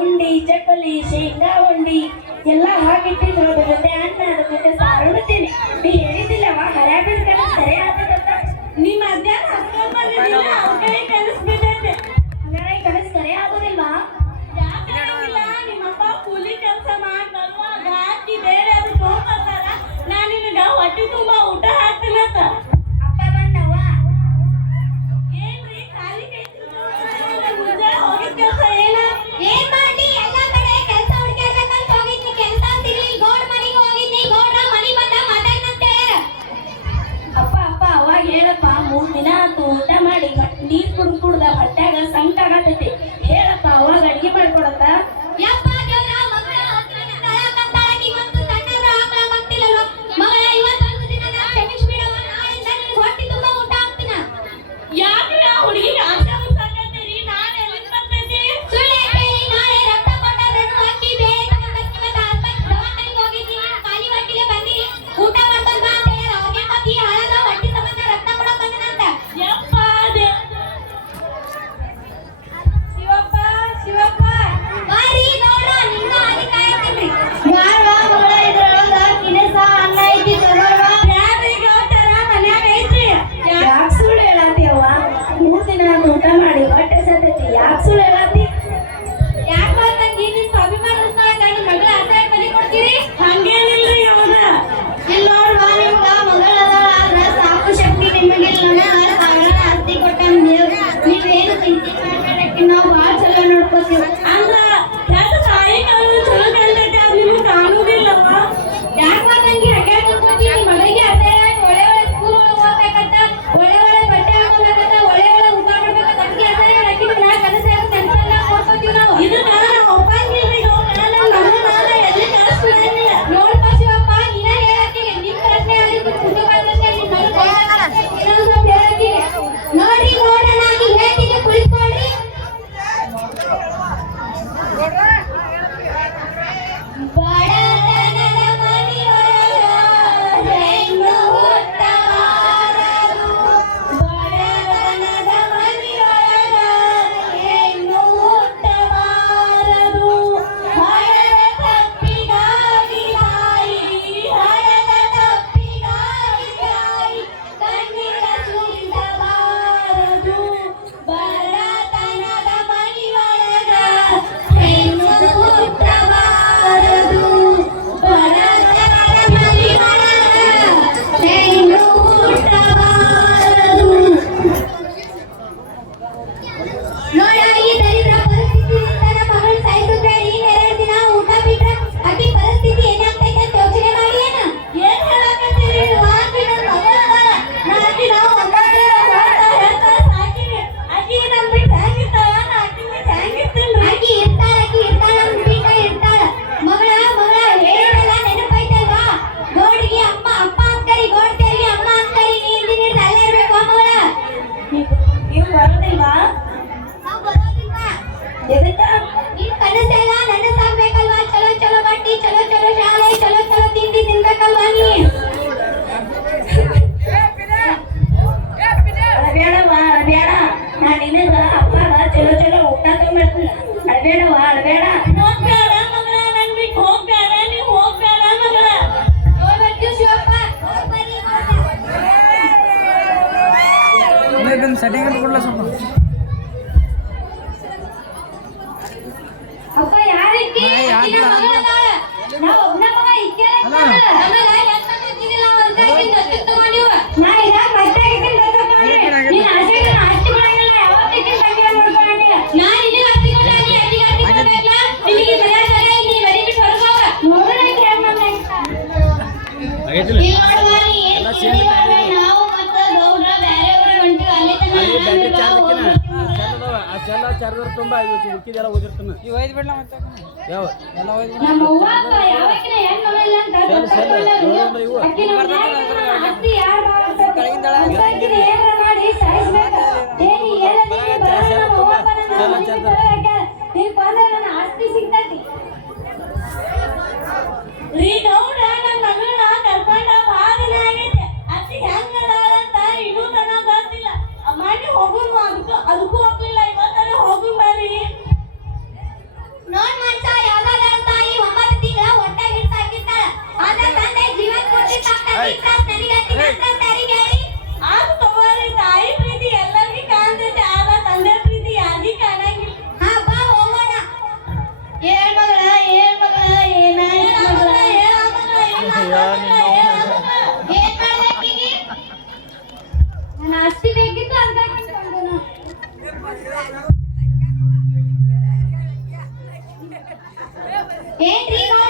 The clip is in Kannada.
ಉಂಡಿ ಚಕ್ಕಲಿ ಶೇಂಗಾ ಉಂಡಿ ಎಲ್ಲ ಹಾಕಿಟ್ಟಿದ್ರು. ಅದ್ರ ಜೊತೆ ಅನ್ನ, ಅದ್ರ ಜೊತೆ ಸಾರು ಉಣ್ತೀನಿ. ನೀ ಹೇಳಿದಿಲ್ಲವ ಹರ್ಯಾಬಿಲ್ ಕನಸ್ ಸರಿ ಆಗ್ತದಂತ. ನೀ ಮಧ್ಯಾಹ್ನ ಹಸ್ಕೊಂಡ್ ಬಂದಿದ್ದಿಲ್ಲ, ಅವ್ರ ಕೈ ಕನಸ್ಬಿಟ್ಟೈತೆ. ಹಂಗಾರೆ ಕನಸ್ ಸರಿ ಆಗೋದಿಲ್ವಾ? ಯಾಕಾಗಿಲ್ಲ? ನಿಮ್ಮಪ್ಪ ಕೂಲಿ ಕೆಲಸ ಮಾಡುವಾಗ ಹಾಕಿ ಬೇರೆ ಅದು ತಗೊಂಡ್ಬರ್ತಾರ. ನಾನು ನಿನಗ ಹೊಟ್ಟೆ ತುಂಬಾ ಊಟ ಹಾಕ್ತೀನಂತ. ಅಪ್ಪ ಬಂದವ ಏನ್ರಿ ಖಾಲಿ ಕೈ ಮುಂಜಾನೆ ಹೋಗಿದ್ ಕೆಲಸ ಏನ್ ಮಾಡ್ಲಿ? ಎಲ್ಲ ಕಡೆ ಕೆಲಸ ಹುಡುಕ್ಯಾಡ್ಬೇಕಂತ ಹೋಗಿದ್ನಿ. ಕೆಲಸ ಅಂತಿರ್ಲಿ, ಗೌಡ ಮನೆಗೆ ಹೋಗಿದ್ನಿ. ಗೌಡ್ರ ಮನಿ ಬಂದ ಮಾತಾಡ್ನಂತ ಹೇಳ್ಯಾರ. ಅಪ್ಪ ಅವಾಗ ಹೇಳಪ್ಪ, 3 ದಿನ ಆತು ಊಟ ಮಾಡಿ ನೀರ್ ಕುಡ್ದ ಹೊಟ್ಯಾಗ ಸಂಕಟ ಆಗತೈತಿ. ಹೇಳಪ್ಪ ಅವಾಗ ಅಡಿಗೆ ಮಾಡ್ಕೊಡತ್ತ. ಯಪ್ಪ ದೇವ್ರ, ಮಗಳ ಹತ್ರಾಕಿ ಮತ್ತು ಸಣ್ಣದ್ರ ಹಾಕ್ಲಾಕಂತಿಲ್ಲಲ್ವ ಮಗಳ, ಇವತ್ತೊಂದು ದಿನ ಕ್ಷಮಿಸ್ಬಿಡವ. ನಾಳೆಯಿಂದ ನಿನಗೆ ಹೊಟ್ಟೆ ತುಂಬಾ ಊಟ ಹಾಕ್ತೀನ. ಯಾಕೆ ಆ ಹುಡುಗಿಗೆ ಆಸೆ ಮುಟ್ಸಾಕತ್ತೀರಿ? ನಾಳೆ ಎಲ್ಲಿಂದ ಬರ್ತೈತಿ? ಸುಳ್ಳು ಹೇಳಿ ನಾಳೆ ರಕ್ತ ಕೊಟ್ಟದ್ರನ್ನು ಅಕ್ಕಿ ಬೇಳೆ ತಗೊಂಡ್ಬರ್ತೀವಿ. ದವಾಖಾನೆಗೆ ಹೋಗಿದ್ವಿ, ಖಾಲಿ ಹೊಟ್ಟಿಲೆ ಬಂದಿರಿ, ಊಟ ಮಾಡ್ಕೊಂಡ್ ಬಾ ಅಂತ ಹೇಳ್ಯಾರ. ಅವ್ರಿಗೆ ಮತ್ತೆ ಈ ಹಳದ ಹೊಟ್ಟಿ ಸಂಬಂಧ ರಕ್ತ ಕೊಡಕ್ ಬಂದನಂತ. ಯಪ್ಪ ಶಿವಪ್ಪ ಬಾರಿ ಗೌಡ, ನಿಮ್ದ ಆಗಿ ಕಾಯತ್ತೀನ್ರಿ. ಯಾರ ಮಗಳ ಇದ್ರೊಳಗ ಕಿನೆಸ ಅನ್ನ ಐತಿ ತಗೋರ್ವಾ. ಯಾರ್ರಿ ಗೌಡ್ತಾರ ಮನ್ಯಾಗ ಐತ್ರಿ? ಯಾಕೆ ಸುಳ್ಳು ಹೇಳತ್ತೀಯವ್ವ? 3 ದಿನ ಊಟ ಮಾಡಿ ಹೊಟ್ಟೆ ಸತ್ತೈತಿ. ಯಾಕೆ ಸುಳ್ಳು ಹೇಳತ್ತಿ? ಯಾಕೆ ಬರ್ತಂಗಿ? ನಿನ್ ಅಭಿಮಾನ ಉತ್ಸಾಹಕ್ಕ ನಿಮ್ ಮಗಳ ಅಸಹಾಯ ಬಲಿ ಕೊಡ್ತೀರಿ? ಹಂಗೇನಿಲ್ರಿ ಅವನ. ಇಲ್ಲಿ ನೋಡ್ವಾ, ನಿಮ್ಗ ಮಗಳದಾಳ ಆದ್ರ ಸಾಕು ಶಕ್ತಿ ನಿಮಗಿಲ್ಲ. ಅವಳ ಆಸ್ತಿ ಕೊಟ್ಟ ನೀವೇನು ಚಿಂತೆ ಮಾಡ್ಬೇಡಕ್ಕೆ, ನಾವು ಭಾಳ ಚಲೋ ನೋಡ್ಕೋತೀವಿ. ಅಲ್ಲ ಯಾಕೆ ತಾಯಿ ಕಾಲು ಚಲೋ ಕಲ್ತೈತೆ, ಅದು ನಿಮ್ಗೆ ಕಾಣುವುದಿಲ್ಲವ? ಯಾಕೆ ಬರ್ತಂಗಿ ಹಂಗೆ ಕೂತ್ಕೊತಿ? ನಿಮ್ಮ ಮಗಳಿಗೆ ಅಸಹಾಯ ಒಳ್ಳೆ ಒಳ್ಳೆ ಸ್ಕೂಲ್ ಒಳಗೆ ಹೋಗ್ಬೇಕಂತ, ಒಳ್ಳೆ ಒಳ್ಳೆ ಬಟ್ಟೆ ಹಾಕೋಬೇಕಂತ, ಒಳ್ಳೆ ಒಳ್ಳೆ ಊಟ ಮಾಡ್ಬೇಕಂತ, ಅದಕ್ಕೆ ಅಸಹಾಯ ಹಾಕಿದ್ರೆ ಕನಸೆಲ್ಲ ನೆನಪೆಲ್ಲ ನೋಡ್ಕೋತೀವಿ ನಾವು. ಇದು ನಾನು ಒಪ್ಪಂಗಿಲ್ರಿ ಗೌಡ, ನಾನು ಎಲ್ಲಿ ಕಳಿಸ್ಬಿಡಂಗಿಲ್ಲ. ನೋಡ್ಪ ಶಿವಪ್ಪ, ನೀನ ಹೇಳತ್ತೀನಿ. ನಿಮ್ ಪ್ರಶ್ನೆ ಆಗಿದ್ದು ಕುಟುಂಬದಷ್ಟೇ, ನಿಮ್ ಮಗಳು ಇನ್ನೊಂದು ಸ್ವಲ್ಪ ಹೇಳತ್ತೀನಿ ನೋಡಿ. ನೋಡೋಣಾಗಿ ಹೇಳ್ತೀನಿ, ಕುಳಿತುಕೊಳ್ಳಿ. ಬಡತನದ ಮನೆಯೊಳಗ ಹೆಣ್ಣು ಹುಟ್ಟಬಾರದು. ಬಡತನದ ಮನೆಯೊಳಗ ಹೆಣ್ಣು ಹುಟ್ಟಬಾರದು. ಹಣದ ತಪ್ಪಿಗಾಗಿ ತಾಯಿ, ಹಣದ ತಪ್ಪಿಗಾಗಿ ತಾಯಿ ಕಣ್ಣೀರ ಸುರಿಸಬಾರದು. ಬಡತನದ ಮನೆಯೊಳಗ ಹೆಣ್ಣು ಹುಟ್ಟಬಾರದು. ಬಡತನದ ಮನೆಯೊಳಗ ಹೆಣ್ಣು ಹುಟ್ಟಬಾರದು. ನೋಡ, ಈ ದರಿದ್ರ ಪರಿಸ್ಥಿತಿ ನನ್ನ ಮಗಳು ಸಾಯಿಸುತ್ತೇಳಿ. 2 ದಿನ ಊಟ ಬಿಟ್ರೆ ಅಕ್ಕಿ ಪರಿಸ್ಥಿತಿ ಏನಾಗ್ತೈತೆ ಅಂತ ಯೋಚನೆ ಮಾಡಿ. ಏನ್ ಹೇಳಕತ್ತೀರಿ? ಆಕಿ ನನ್ನ ಮಗಳು ಅದಾಳ. ನಾವು ಹೇಳ್ತಾ ಸಾಕಿನಿ. ಆಕಿ ನಮ್ ಬಿಟ್ಟು ಹೆಂಗಿರ್ತಾಳ? ಆಕಿ ಬಿಟ್ಟು ಹೆಂಗಿರ್ತಿಲ್ರಿ? ಆಕಿ ಇರ್ತಾಳ ನಮ್ ಬಿಟ್ಟ ಇರ್ತಾಳ. ಮಗಳ ಹೇಳಿದೆಲ್ಲ ನೆನಪೈತಲ್ವಾ? ಗೌಡಿಗೆ ಅಪ್ಪ ಅಂಕರಿ, ಗೌಡ್ತಿಯರಿಗೆ ಅಮ್ಮ ಅಂಕರಿ. ನೀನ್ ಅಲ್ಲೇ ಇರ್ಬೇಕು ಮಗಳ. ನೀವು ಬರೋದಿಲ್ವಾ? ನಾವು ಬರೋದಿಲ್ವಾ? ಎದಕ್ಕ? ನಿನ್ ಕನಸೆಲ್ಲ ನನಸಾಗ್ಬೇಕಲ್ವಾ? ಚಲೋ ಚಲೋ ಬಟ್ಟಿ, ಚಲೋ ಚಲೋ ಶಾಲೆ, ಚಲೋ ಚಲೋ ತಿಂಡಿ ತಿನ್ಬೇಕಲ್ವಾ ನೀ? ಅಳಬೇಡವ್ವ, ಅಳಬೇಡ. ನಾನು ನಿನಗ ಅಪ್ಪಗ ಚಲೋ ಚಲೋ ಊಟ ತಗೊಂಡ್ಬರ್ತೀನಿ. ಅಳಬೇಡವ್ವ, ಅಳಬೇಡ. ಹೋಗ್ಬೇಡ ಮಗಳ, ನನ್ ಬಿಟ್ಟು ಹೋಗ್ಬೇಡ. ನೀವು ಹೋಗ್ಬೇಡ ಮಗಳ. ಹೋಗ್ಬರ್ತೀವಿ ಶಿವಪ್ಪ, ಹೋಗ್ಬರ್ರಿ. ಸೆಟ್ಟಿಂಗ್ ಕೊಡ್ಲ ಸ್ವಲ್ಪ. ಅಪ್ಪ ಯಾರಿಕ್ಕಿ? ಆಕಿನ ಮಗಳದಾಳ. ನಾವು ಒಬ್ನ ಮಗ ಇಕ್ಕೇನೆ ನಮಗ ಎಂತ ಗೊತ್ತಿಲ್ಲ. ಅವ್ರ ಕೈಯಿಂದ ದತ್ತು ತಗೊಂಡಿವ. ನಾ ಈಗ ಬಟ್ಟೆ ಹಾಕಿದ್ದೀನಿ ದತ್ತು ತಗೊಂಡ್ರಿ. ನೀನ್ ಆಸೆಗೆ ನಾ ಆಸ್ತಿ ಮಾಡಂಗಿಲ್ಲ. ಯಾವತ್ತಿಕ್ಕಿನ ತಂಗಿಯ ನೋಡ್ಕೊಳಂಗಿಲ್ಲ. ನಾ ನಿನಗೆ ಆಸ್ತಿ ಕೊಟ್ಟಾನಿ, ಅದಿಗೆ ಆಸ್ತಿ ಕೊಡಬೇಕಲ್ಲ. ನಿನಗೆ ಬೆಳೆ ಸರಿ ನೀ ಬರೀ ಬಿಟ್ಟು ಹೊರಗೋಗ. ನೋಡೋಣ ಹೆಂಗ್ ಬಂದ. ಇಲ್ಲಿ ನೋಡುವ, ನೀ ಏನ್ ಸುದ್ದಿ ಮಾಡ್ಬೇಡ. ನಾವು ಮತ್ತೆ ಗೌಡ್ರ ಬೇರೆ ಊರಿಗೆ ಹೊಂಟಿವಿ. ಅಲ್ಲೇ ಚಾರ್ಜರ್ ತುಂಬಾ ಉಕ್ಕಿದೆಲ್ಲ ಓದಿರ್ತಾನೆ. ಈ ಒಯ್ದು ಬಿಡ್ಲ ಮತ್ತೆ ಯಾವ ಎಲ್ಲ ಒಯ್ದು ನಮ್ಮ ಅವ್ವ ಅಪ್ಪ ಯಾವಕಿನ ಹೆಣ್ ಮಗಳಿಲ್ಲ ಅಂತ ಅತ್ತಿ ಯಾರು ಏನಾರ ಮಾಡಿ ಸಾಯಿಸ್ಬೇಕು. ನೀನ್ ಬಂದ್ರೆ ನನ್ನ ಆಸ್ತಿ ಸಿಗ್ತೈತಿ. ರೀ ಗೌಡ, ನನ್ನ ಮಗಳನ್ನ ಕರ್ಕೊಂಡ ಭಾಳ ದಿನ ಆಗೈತೆ. ಅತ್ತಿ ಹೆಂಗದಾಳಂತ ಇನ್ನೂ ತನ ಗೊತ್ತಿಲ್ಲ. ಮನೆ ಹೋಗುನ್ ಅದಕ್ಕೂ ಹೋಗ್ಲಿಲ್ಲ. ಇವತ್ತರ ಹೋಗುನ್ ಬರ್ರಿ. ಏನ್ರಿ ಗೌಡ್ರ